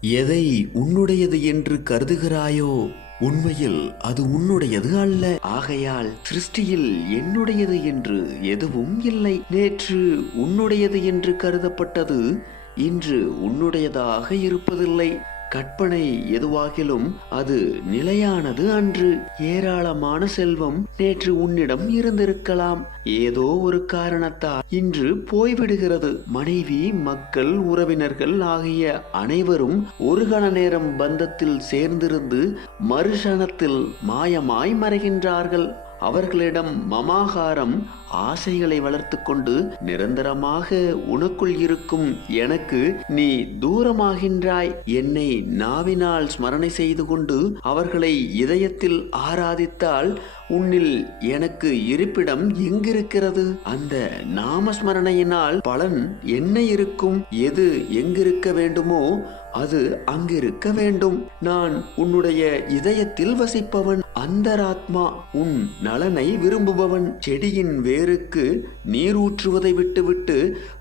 எதை உன்னுடையது என்று கருதுகிறாயோ? உண்மையில் அது உன்னுடையது அல்ல. ஆகையால் சிருஷ்டியில் என்னுடையது என்று எதுவும் இல்லை. நேற்று உன்னுடையது என்று கருதப்பட்டது இன்று உன்னுடையதாக இருப்பதில்லை. கற்பனை எதுவாகிலும் அது நிலையானது அன்று. ஏராளமான செல்வம் நேற்று உன்னிடம் இருந்திருக்கலாம். ஏதோ ஒரு காரணத்தால் இன்று போய்விடுகிறது. மனைவி மக்கள் உறவினர்கள் ஆகிய அனைவரும் ஒரு கண நேரம் பந்தத்தில் சேர்ந்திருந்து மறுஷணத்தில் மாயமாய் மறைகின்றார்கள். அவர்களிடம் மமாகாரம் ஆசைகளை வளர்த்து கொண்டு நிரந்தரமாக உனக்குள் இருக்கும் எனக்கு நீ தூரமாகின்றாய். என்னை நாவினால் ஸ்மரணை செய்து கொண்டு அவர்களை இதயத்தில் ஆராதித்தால் உன்னில் எனக்கு இருப்பிடம் எங்கிருக்கிறது? அந்த நாமஸ்மரணையினால் பலன் என்ன இருக்கும்? எது எங்கிருக்க வேண்டுமோ அது அங்கிருக்க வேண்டும். நான் உன்னுடைய இதயத்தில் வசிப்பவன் அந்தராத்மா உன் நலனை விரும்புபவன் செடியின் வேருக்கு நீர் ஊற்றுவதை விட்டுவிட்டு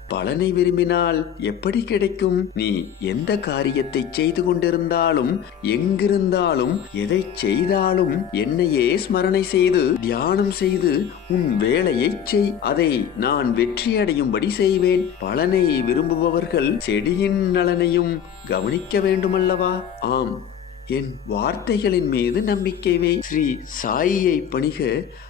பலனை விரும்பினால் எப்படி கிடைக்கும்? நீ எந்த காரியத்தை செய்து கொண்டிருந்தாலும் எங்கிருந்தாலும் எதை செய்தாலும் என்னையே ஸ்மரணை செய்து தியானம் செய்து உன் வேலையை செய். அதை நான் வெற்றியடையும்படி செய்வேன். பலனை விரும்புபவர்கள் செடியின் நலனையும் கவனிக்க வேண்டுமல்லவா? ஆம். என் வார்த்தைகளின் மீது நம்பிக்கைவே ஸ்ரீ சாயியை பணிக.